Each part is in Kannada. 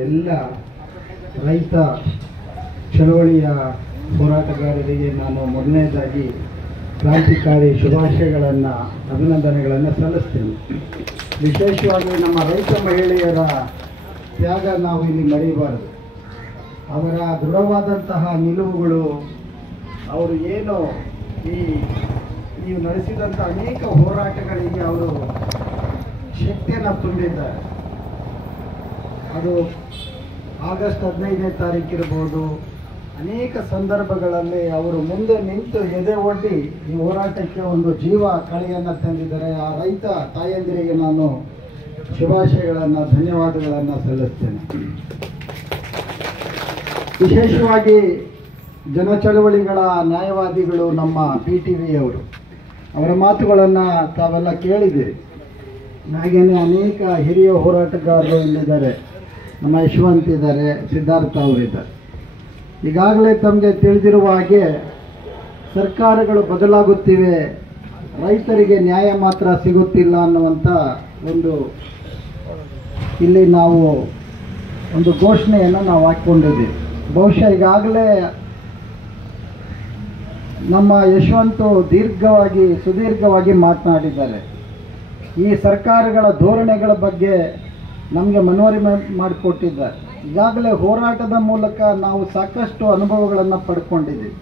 ಎಲ್ಲ ರೈತ ಚಳವಳಿಯ ಹೋರಾಟಗಾರರಿಗೆ ನಾನು ಮೊದಲನೇದಾಗಿ ಕ್ರಾಂತಿಕಾರಿ ಶುಭಾಶಯಗಳನ್ನು ಅಭಿನಂದನೆಗಳನ್ನು ಸಲ್ಲಿಸ್ತೀನಿ. ವಿಶೇಷವಾಗಿ ನಮ್ಮ ರೈತ ಮಹಿಳೆಯರ ತ್ಯಾಗ ನಾವು ಇಲ್ಲಿ ಮರೆಯಬಾರದು. ಅವರ ದೃಢವಾದಂತಹ ನಿಲುವುಗಳು, ಅವರು ಏನು ನೀವು ನಡೆಸಿದಂಥ ಅನೇಕ ಹೋರಾಟಗಳಿಗೆ ಅವರು ಶಕ್ತಿಯನ್ನು ತುಂಬಿದ್ದಾರೆ. ಅದು ಆಗಸ್ಟ್ 15ನೇ ತಾರೀಕಿರ್ಬೋದು, ಅನೇಕ ಸಂದರ್ಭಗಳಲ್ಲಿ ಅವರು ಮುಂದೆ ನಿಂತು ಎದೆ ಒಡ್ಡಿ ಈ ಹೋರಾಟಕ್ಕೆ ಒಂದು ಜೀವ ಕಳೆಯನ್ನು ತಂದಿದ್ದಾರೆ. ಆ ರೈತ ತಾಯಂದಿರಿಗೆ ನಾನು ಶುಭಾಶಯಗಳನ್ನು, ಧನ್ಯವಾದಗಳನ್ನು ಸಲ್ಲಿಸ್ತೇನೆ. ವಿಶೇಷವಾಗಿ ಜನಚಳವಳಿಗಳ ನ್ಯಾಯವಾದಿಗಳು ನಮ್ಮ PTV ಅವರು, ಅವರ ಮಾತುಗಳನ್ನು ತಾವೆಲ್ಲ ಕೇಳಿದ್ದೀರಿ. ಹಾಗೆಯೇ ಅನೇಕ ಹಿರಿಯ ಹೋರಾಟಗಾರರು ಇಲ್ಲಿದ್ದಾರೆ. ನಮ್ಮ ಯಶವಂತ್ ಇದ್ದಾರೆ, ಸಿದ್ಧಾರ್ಥ ಅವರಿದ್ದಾರೆ. ಈಗಾಗಲೇ ತಮಗೆ ತಿಳಿದಿರುವ ಹಾಗೆ ಸರ್ಕಾರಗಳು ಬದಲಾಗುತ್ತಿವೆ, ರೈತರಿಗೆ ನ್ಯಾಯ ಮಾತ್ರ ಸಿಗುತ್ತಿಲ್ಲ ಅನ್ನುವಂಥ ಇಲ್ಲಿ ನಾವು ಒಂದು ಘೋಷಣೆಯನ್ನು ನಾವು ಹಾಕ್ಕೊಂಡಿದ್ದೀವಿ. ಬಹುಶಃ ಈಗಾಗಲೇ ನಮ್ಮ ಯಶವಂತು ಸುದೀರ್ಘವಾಗಿ ಮಾತನಾಡಿದ್ದಾರೆ. ಈ ಸರ್ಕಾರಗಳ ಧೋರಣೆಗಳ ಬಗ್ಗೆ ನಮಗೆ ಮನವರಿಕೆ ಮಾಡಿಕೊಟ್ಟಿದ್ದಾರೆ. ಈಗಾಗಲೇ ಹೋರಾಟದ ಮೂಲಕ ನಾವು ಸಾಕಷ್ಟು ಅನುಭವಗಳನ್ನು ಪಡ್ಕೊಂಡಿದ್ದೀವಿ.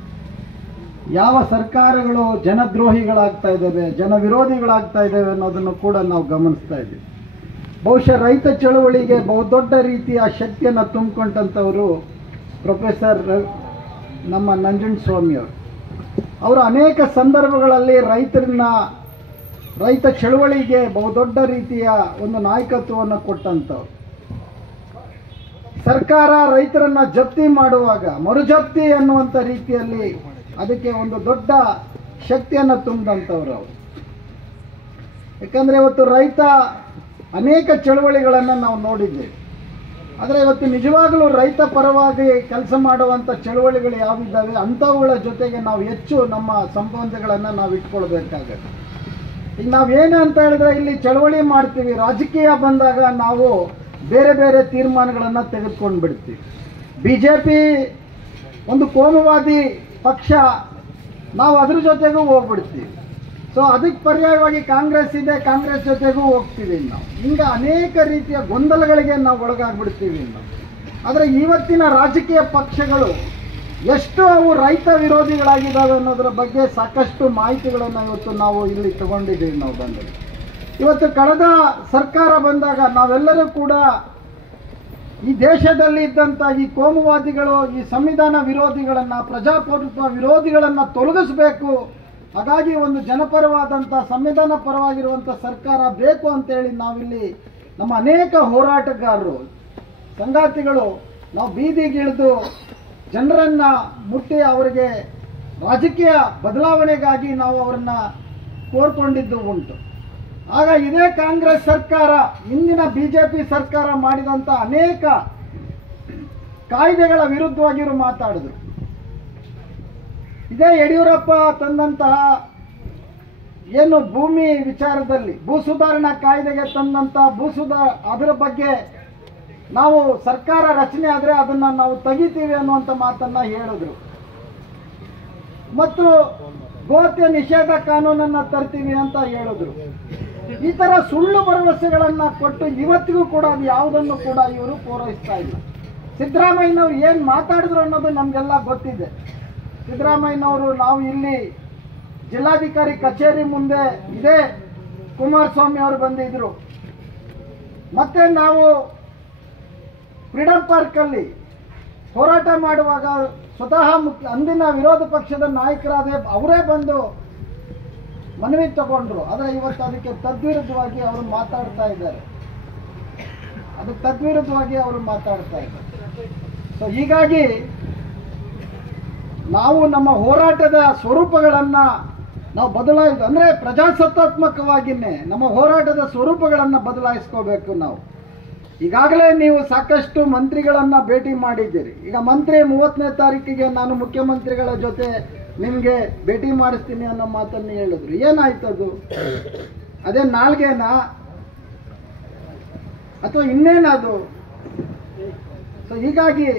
ಯಾವ ಸರ್ಕಾರಗಳು ಜನದ್ರೋಹಿಗಳಾಗ್ತಾ ಇದ್ದಾವೆ, ಜನ ವಿರೋಧಿಗಳಾಗ್ತಾ ಇದ್ದಾವೆ ಅನ್ನೋದನ್ನು ಕೂಡ ನಾವು ಗಮನಿಸ್ತಾ ಇದ್ದೀವಿ. ಬಹುಶಃ ರೈತ ಚಳವಳಿಗೆ ಬಹುದೊಡ್ಡ ರೀತಿಯ ಶಕ್ತಿಯನ್ನು ತುಂಬಿಕೊಂಡಂಥವರು ಪ್ರೊಫೆಸರ್ ನಮ್ಮ ನಂಜುಂಡಸ್ವಾಮಿಯವರು. ಅವರು ಅನೇಕ ಸಂದರ್ಭಗಳಲ್ಲಿ ರೈತ ಚಳವಳಿಗೆ ಬಹುದೊಡ್ಡ ರೀತಿಯ ಒಂದು ನಾಯಕತ್ವವನ್ನು ಕೊಟ್ಟಂಥವ್ರು. ಸರ್ಕಾರ ರೈತರನ್ನು ಜಪ್ತಿ ಮಾಡುವಾಗ ಮರುಜಪ್ತಿ ಅನ್ನುವಂಥ ರೀತಿಯಲ್ಲಿ ಅದಕ್ಕೆ ಒಂದು ದೊಡ್ಡ ಶಕ್ತಿಯನ್ನು ತುಂಬಿದಂಥವ್ರು ಅವರು. ಯಾಕಂದರೆ ಇವತ್ತು ರೈತ ಅನೇಕ ಚಳವಳಿಗಳನ್ನು ನಾವು ನೋಡಿದ್ದೇವೆ. ಆದರೆ ಇವತ್ತು ನಿಜವಾಗಲೂ ರೈತ ಪರವಾಗಿ ಕೆಲಸ ಮಾಡುವಂಥ ಚಳವಳಿಗಳು ಯಾವಿದ್ದಾವೆ ಅಂಥವುಗಳ ಜೊತೆಗೆ ನಾವು ಹೆಚ್ಚು ನಮ್ಮ ಸಂಬಂಧಗಳನ್ನು ನಾವು ಇಟ್ಕೊಳ್ಬೇಕಾಗತ್ತೆ. ಈಗ ನಾವೇನು ಅಂತ ಹೇಳಿದ್ರೆ, ಇಲ್ಲಿ ಚಳವಳಿ ಮಾಡ್ತೀವಿ, ರಾಜಕೀಯ ಬಂದಾಗ ನಾವು ಬೇರೆ ಬೇರೆ ತೀರ್ಮಾನಗಳನ್ನು ತೆಗೆದುಕೊಂಡು ಬಿಡ್ತೀವಿ. BJP ಒಂದು ಕೋಮುವಾದಿ ಪಕ್ಷ, ನಾವು ಅದ್ರ ಜೊತೆಗೂ ಹೋಗ್ಬಿಡ್ತೀವಿ. ಸೊ ಅದಕ್ಕೆ ಪರ್ಯಾಯವಾಗಿ ಕಾಂಗ್ರೆಸ್ ಇದೆ, ಕಾಂಗ್ರೆಸ್ ಜೊತೆಗೂ ಹೋಗ್ತೀವಿ ನಾವು. ಹಿಂಗೆ ಅನೇಕ ರೀತಿಯ ಗೊಂದಲಗಳಿಗೆ ನಾವು ಒಳಗಾಗ್ಬಿಡ್ತೀವಿ ನಾವು. ಆದರೆ ಇವತ್ತಿನ ರಾಜಕೀಯ ಪಕ್ಷಗಳು ಎಷ್ಟು ಅವು ರೈತ ವಿರೋಧಿಗಳಾಗಿದ್ದಾವೆ ಅನ್ನೋದರ ಬಗ್ಗೆ ಸಾಕಷ್ಟು ಮಾಹಿತಿಗಳನ್ನು ಇವತ್ತು ನಾವು ಇಲ್ಲಿ ತಗೊಂಡಿದ್ದೀವಿ. ನಾವು ಬಂದರೆ ಇವತ್ತು ಕಳೆದ ಸರ್ಕಾರ ಬಂದಾಗ ನಾವೆಲ್ಲರೂ ಕೂಡ ಈ ದೇಶದಲ್ಲಿ ಇದ್ದಂಥ ಈ ಕೋಮುವಾದಿಗಳು, ಈ ಸಂವಿಧಾನ ವಿರೋಧಿಗಳನ್ನು, ಪ್ರಜಾಪ್ರಭುತ್ವ ವಿರೋಧಿಗಳನ್ನು ತೊಲಗಿಸಬೇಕು, ಹಾಗಾಗಿ ಒಂದು ಜನಪರವಾದಂಥ ಸಂವಿಧಾನ ಪರವಾಗಿರುವಂಥ ಸರ್ಕಾರ ಬೇಕು ಅಂತೇಳಿ ನಾವಿಲ್ಲಿ ನಮ್ಮ ಅನೇಕ ಹೋರಾಟಗಾರರು ಸಂಗಾತಿಗಳು ನಾವು ಬೀದಿಗಿಳಿದು ಜನರನ್ನು ಮುಟ್ಟಿ ಅವರಿಗೆ ರಾಜಕೀಯ ಬದಲಾವಣೆಗಾಗಿ ನಾವು ಅವರನ್ನು ಕೋರ್ಕೊಂಡಿದ್ದು ಉಂಟು. ಆಗ ಇದೇ ಕಾಂಗ್ರೆಸ್ ಸರ್ಕಾರ, ಇಂದಿನ BJP ಸರ್ಕಾರ ಮಾಡಿದಂಥ ಅನೇಕ ಕಾಯ್ದೆಗಳ ವಿರುದ್ಧವಾಗಿ ಇವರು ಮಾತಾಡಿದ್ರು. ಇದೇ ಯಡಿಯೂರಪ್ಪ ತಂದಂತಹ ಏನು ಭೂಮಿ ವಿಚಾರದಲ್ಲಿ ಭೂ ಸುಧಾರಣಾ ಕಾಯ್ದೆಗೆ ತಂದಂಥ ಅದರ ಬಗ್ಗೆ ನಾವು ಸರ್ಕಾರ ರಚನೆ ಆದರೆ ಅದನ್ನು ನಾವು ತೆಗಿತೀವಿ ಅನ್ನುವಂಥ ಮಾತನ್ನು ಹೇಳಿದ್ರು. ಮತ್ತು ಗೋಹತ್ಯೆ ನಿಷೇಧ ಕಾನೂನನ್ನು ತರ್ತೀವಿ ಅಂತ ಹೇಳಿದ್ರು. ಈ ಥರ ಸುಳ್ಳು ಭರವಸೆಗಳನ್ನು ಕೊಟ್ಟು ಇವತ್ತಿಗೂ ಕೂಡ ಅದು ಯಾವುದನ್ನು ಕೂಡ ಇವರು ಪೂರೈಸ್ತಾ ಇಲ್ಲ. ಸಿದ್ದರಾಮಯ್ಯನವರು ಏನು ಮಾತಾಡಿದ್ರು ಅನ್ನೋದು ನಮಗೆಲ್ಲ ಗೊತ್ತಿದೆ. ಸಿದ್ದರಾಮಯ್ಯನವರು ನಾವು ಇಲ್ಲಿ ಜಿಲ್ಲಾಧಿಕಾರಿ ಕಚೇರಿ ಮುಂದೆ ಇದೇ ಕುಮಾರಸ್ವಾಮಿ ಅವರು ಬಂದಿದ್ರು. ಮತ್ತೆ ನಾವು ಫ್ರೀಡಂ ಪಾರ್ಕಲ್ಲಿ ಹೋರಾಟ ಮಾಡುವಾಗ ಸ್ವತಃ ಅಂದಿನ ವಿರೋಧ ಪಕ್ಷದ ನಾಯಕರಾದ ಅವರೇ ಬಂದು ಮನವಿ ತಗೊಂಡ್ರು. ಆದರೆ ಇವತ್ತು ಅದಕ್ಕೆ ತದ್ವಿರುದ್ಧವಾಗಿ ಅವರು ಮಾತಾಡ್ತಾ ಇದ್ದಾರೆ. ಸೊ ಹೀಗಾಗಿ ನಾವು ನಮ್ಮ ಹೋರಾಟದ ಸ್ವರೂಪಗಳನ್ನು ನಾವು ಅಂದರೆ ಪ್ರಜಾಸತ್ತಾತ್ಮಕವಾಗಿಯೇ ನಮ್ಮ ಹೋರಾಟದ ಸ್ವರೂಪಗಳನ್ನು ಬದಲಾಯಿಸ್ಕೋಬೇಕು ನಾವು. ಈಗಾಗಲೇ ನೀವು ಸಾಕಷ್ಟು ಮಂತ್ರಿಗಳನ್ನು ಭೇಟಿ ಮಾಡಿದ್ದೀರಿ. ಈಗ ಮಂತ್ರಿ 30ನೇ ತಾರೀಕಿಗೆ ನಾನು ಮುಖ್ಯಮಂತ್ರಿಗಳ ಜೊತೆ ನಿಮಗೆ ಭೇಟಿ ಮಾಡಿಸ್ತೀನಿ ಅನ್ನೋ ಮಾತನ್ನು ಹೇಳಿದ್ರು. ಏನಾಯ್ತು ಅದು? ಅದೇ ನಾಲ್ಗೆನಾ ಅಥವಾ ಇನ್ನೇನದು? ಸೊ ಹೀಗಾಗಿ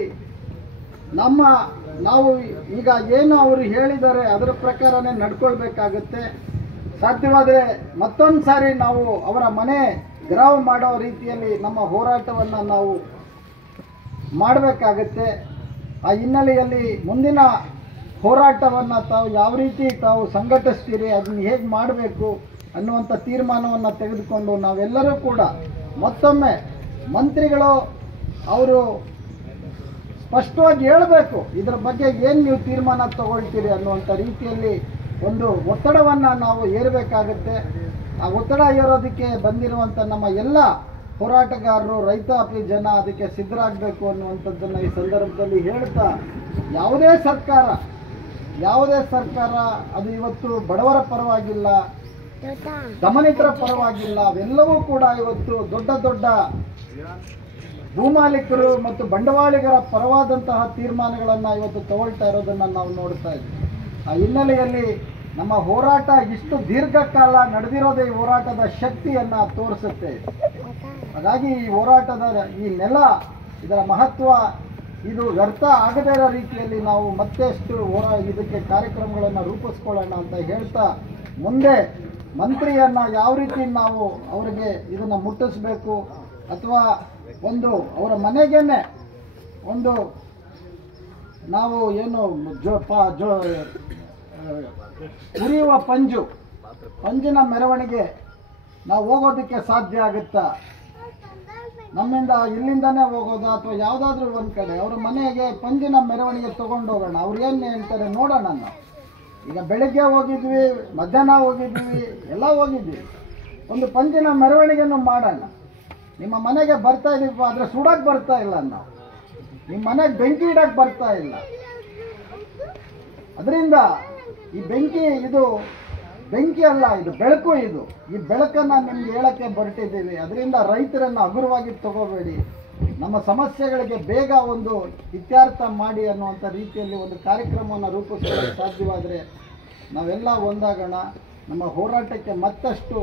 ನಾವು ಈಗ ಏನು ಅವರು ಹೇಳಿದ್ದಾರೆ ಅದರ ಪ್ರಕಾರನೇ ನಡ್ಕೊಳ್ಬೇಕಾಗುತ್ತೆ. ಸಾಧ್ಯವಾದರೆ ಮತ್ತೊಂದು ಸಾರಿ ನಾವು ಅವರ ಮನೆ ಗ್ರಾವ್ ಮಾಡೋ ರೀತಿಯಲ್ಲಿ ನಮ್ಮ ಹೋರಾಟವನ್ನು ನಾವು ಮಾಡಬೇಕಾಗತ್ತೆ. ಆ ಹಿನ್ನೆಲೆಯಲ್ಲಿ ಮುಂದಿನ ಹೋರಾಟವನ್ನು ತಾವು ಯಾವ ರೀತಿ ತಾವು ಸಂಘಟಿಸ್ತೀರಿ, ಅದನ್ನು ಹೇಗೆ ಮಾಡಬೇಕು ಅನ್ನುವಂಥ ತೀರ್ಮಾನವನ್ನು ತೆಗೆದುಕೊಂಡು ನಾವೆಲ್ಲರೂ ಕೂಡ ಮತ್ತೊಮ್ಮೆ ಮಂತ್ರಿಗಳು ಅವರು ಸ್ಪಷ್ಟವಾಗಿ ಹೇಳಬೇಕು, ಇದರ ಬಗ್ಗೆ ಏನು ನೀವು ತೀರ್ಮಾನ ತಗೊಳ್ತೀರಿ ಅನ್ನುವಂಥ ರೀತಿಯಲ್ಲಿ ಒಂದು ಒತ್ತಡವನ್ನು ನಾವು ಏರಬೇಕಾಗುತ್ತೆ. ಆ ಒತ್ತಡ ಏರೋದಕ್ಕೆ ಬಂದಿರುವಂಥ ನಮ್ಮ ಎಲ್ಲ ಹೋರಾಟಗಾರರು, ರೈತಾಪಿ ಜನ ಅದಕ್ಕೆ ಸಿದ್ಧರಾಗಬೇಕು ಅನ್ನುವಂಥದ್ದನ್ನು ಈ ಸಂದರ್ಭದಲ್ಲಿ ಹೇಳ್ತಾ, ಯಾವುದೇ ಸರ್ಕಾರ ಅದು ಇವತ್ತು ಬಡವರ ಪರವಾಗಿಲ್ಲ, ದಮನಿತರ ಪರವಾಗಿಲ್ಲ, ಅವೆಲ್ಲವೂ ಕೂಡ ಇವತ್ತು ದೊಡ್ಡ ದೊಡ್ಡ ಭೂಮಾಲೀಕರು ಮತ್ತು ಬಂಡವಾಳಿಗರ ಪರವಾದಂತಹ ತೀರ್ಮಾನಗಳನ್ನು ಇವತ್ತು ತಗೊಳ್ತಾ ಇರೋದನ್ನು ನಾವು ನೋಡ್ತಾ ಇದ್ದೀವಿ. ಆ ಹಿನ್ನೆಲೆಯಲ್ಲಿ ನಮ್ಮ ಹೋರಾಟ ಇಷ್ಟು ದೀರ್ಘಕಾಲ ನಡೆದಿರೋದೇ ಈ ಹೋರಾಟದ ಶಕ್ತಿಯನ್ನು ತೋರಿಸುತ್ತೆ. ಹಾಗಾಗಿ ಈ ಹೋರಾಟದ ಈ ನೆಲ, ಇದರ ಮಹತ್ವ, ಇದು ವ್ಯರ್ಥ ಆಗದೇ ಇರೋ ರೀತಿಯಲ್ಲಿ ನಾವು ಮತ್ತೆಷ್ಟು ಇದಕ್ಕೆ ಕಾರ್ಯಕ್ರಮಗಳನ್ನು ರೂಪಿಸ್ಕೊಳ್ಳೋಣ ಅಂತ ಹೇಳ್ತಾ, ಮುಂದೆ ಮಂತ್ರಿಯನ್ನು ಯಾವ ರೀತಿ ನಾವು ಅವರಿಗೆ ಇದನ್ನು ಮುಟ್ಟಿಸ್ಬೇಕು ಅಥವಾ ಒಂದು ಅವರ ಮನೆಗೇನೆ ಒಂದು ನಾವು ಏನು ಉರಿಯುವ ಪಂಜಿನ ಮೆರವಣಿಗೆ ನಾವು ಹೋಗೋದಕ್ಕೆ ಸಾಧ್ಯ ಆಗುತ್ತಾ? ನಮ್ಮಿಂದ ಇಲ್ಲಿಂದಾನೇ ಹೋಗೋದು ಅಥವಾ ಯಾವುದಾದ್ರೂ ಒಂದು ಕಡೆ ಅವರ ಮನೆಗೆ ಪಂಜಿನ ಮೆರವಣಿಗೆ ತೊಗೊಂಡು ಹೋಗೋಣ. ಅವ್ರು ಏನು ಹೇಳ್ತಾರೆ ನೋಡೋಣ. ನಾವು ಈಗ ಬೆಳಗ್ಗೆ ಹೋಗಿದ್ವಿ, ಮಧ್ಯಾಹ್ನ ಹೋಗಿದ್ವಿ, ಎಲ್ಲ ಹೋಗಿದ್ವಿ. ಒಂದು ಪಂಜಿನ ಮೆರವಣಿಗೆಯನ್ನು ಮಾಡೋಣ. ನಿಮ್ಮ ಮನೆಗೆ ಬರ್ತಾ ಇದೀವಿ ಆದರೆ ಸುಡಕ್ಕೆ ಬರ್ತಾ ಇಲ್ಲ, ನಾವು ನಿಮ್ಮ ಮನೆಗೆ ಬೆಂಕಿ ಇಡಕ್ಕೆ ಬರ್ತಾ ಇಲ್ಲ. ಅದರಿಂದ ಈ ಇದು ಬೆಂಕಿ ಅಲ್ಲ, ಇದು ಬೆಳಕು. ಈ ಬೆಳಕನ್ನು ನಿಮ್ಗೆ ಹೇಳಕ್ಕೆ ಹೊರಟಿದ್ದೀವಿ. ಅದರಿಂದ ರೈತರನ್ನು ಹಗುರವಾಗಿ ತಗೋಬೇಡಿ, ನಮ್ಮ ಸಮಸ್ಯೆಗಳಿಗೆ ಬೇಗ ಒಂದು ಇತ್ಯರ್ಥ ಮಾಡಿ ಅನ್ನುವಂಥ ರೀತಿಯಲ್ಲಿ ಒಂದು ಕಾರ್ಯಕ್ರಮವನ್ನು ರೂಪಿಸಲು ಸಾಧ್ಯವಾದರೆ ನಾವೆಲ್ಲ ಒಂದಾಗೋಣ, ನಮ್ಮ ಹೋರಾಟಕ್ಕೆ ಮತ್ತಷ್ಟು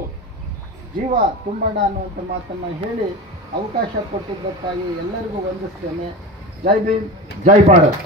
ಜೀವ ತುಂಬೋಣ ಅನ್ನುವಂಥ ಮಾತನ್ನು ಹೇಳಿ ಅವಕಾಶ ಕೊಟ್ಟಿದ್ದಕ್ಕಾಗಿ ಎಲ್ಲರಿಗೂ ವಂದಿಸ್ತೇನೆ. ಜೈ ಭೀಮ್, ಜೈ ಭಾರತ್.